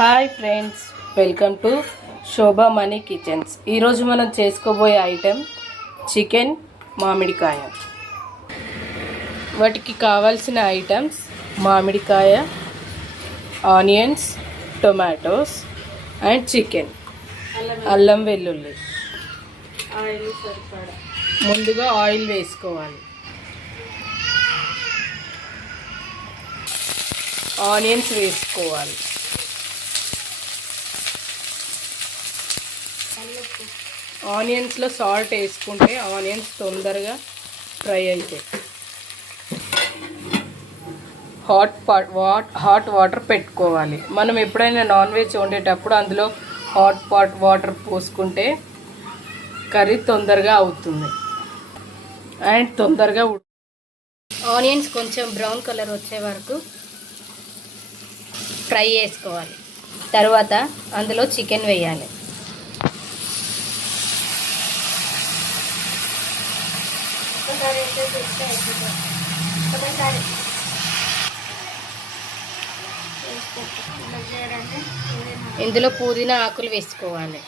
Hi friends, welcome to Shobha money kitchens. ఈరోజు మనం చేసుకోబోయే ఐటెం చికెన్ మామిడికాయ. వాటికి కావాల్సిన ఐటమ్స్ మామిడికాయ, ఆనియన్స్, టొమాటోస్ అండ్ చికెన్, అల్లం వెల్లుల్లి. ముందుగా ఆయిల్ వేసుకోవాలి. ఆనియన్స్ వేసుకోవాలి. ఆనియన్స్లో సాల్ట్ వేసుకుంటే ఆనియన్స్ తొందరగా ఫ్రై అవుతాయి. హాట్ వాటర్ పెట్టుకోవాలి. మనం ఎప్పుడైనా నాన్ వెజ్ వండేటప్పుడు అందులో హాట్ వాటర్ పోసుకుంటే కర్రీ తొందరగా అవుతుంది అండ్ తొందరగా ఆనియన్స్ కొంచెం బ్రౌన్ కలర్ వచ్చే వరకు ఫ్రై చేసుకోవాలి. తర్వాత అందులో చికెన్ వేయాలి. ఇందులో పుదీనా ఆకులు వేసుకోవాలి.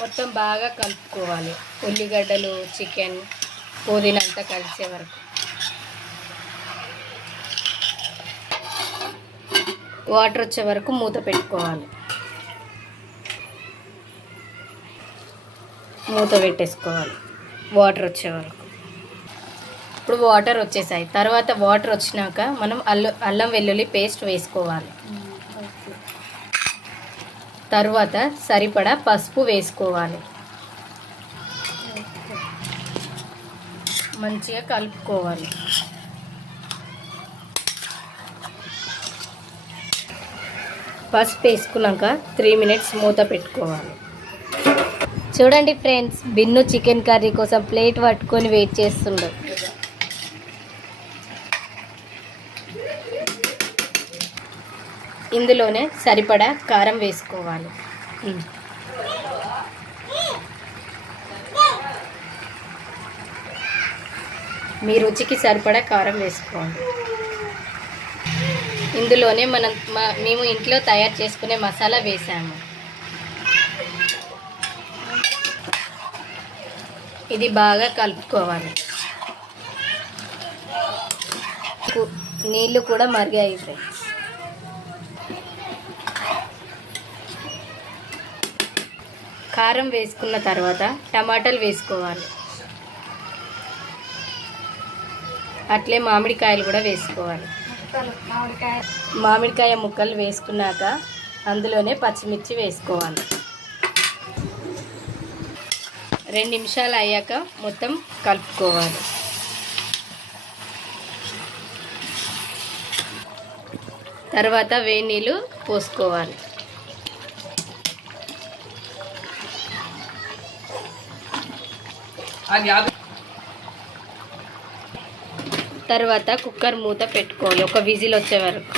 మొత్తం బాగా కలుపుకోవాలి. ఉల్లిగడ్డలు, చికెన్, పుదీనా అంతా కలిసే వరకు. వాటర్ వచ్చే వరకు మూత పెట్టుకోవాలి. మూత పెట్టేసుకోవాలి వాటర్ వచ్చే వరకు. ఇప్పుడు వాటర్ వచ్చేసాయి. తర్వాత వాటర్ వచ్చినాక మనం అల్లం వెల్లుల్లి పేస్ట్ వేసుకోవాలి. తర్వాత సరిపడా పసుపు వేసుకోవాలి. మంచిగా కలుపుకోవాలి. పసుపు వేసుకున్నాక 3 మినిట్స్ మూత పెట్టుకోవాలి. చూడండి ఫ్రెండ్స్, బిన్ను చికెన్ కర్రీ కోసం ప్లేట్ పట్టుకొని వెయిట్ చేస్తుండు. ఇందులోనే సరిపడా కారం వేసుకోవాలి. మీ రుచికి సరిపడా కారం వేసుకోవాలి. ఇందులోనే మేము ఇంట్లో తయారు చేసుకునే మసాలా వేసాము. ఇది బాగా కలుపుకోవాలి. నీళ్ళు కూడా మరిగాయి ఫ్రెండ్స్. కారం వేసుకున్న తర్వాత టమాటాలు వేసుకోవాలి. అట్లే మామిడికాయలు కూడా వేసుకోవాలి. మామిడికాయ ముక్కలు వేసుకున్నాక అందులోనే పచ్చిమిర్చి వేసుకోవాలి. 2 నిమిషాలు అయ్యాక మొత్తం కలుపుకోవాలి. తర్వాత వేడి నీళ్ళు పోసుకోవాలి. తర్వాత కుక్కర్ మూత పెట్టుకోవాలి. ఒక విజిల్ వచ్చే వరకు.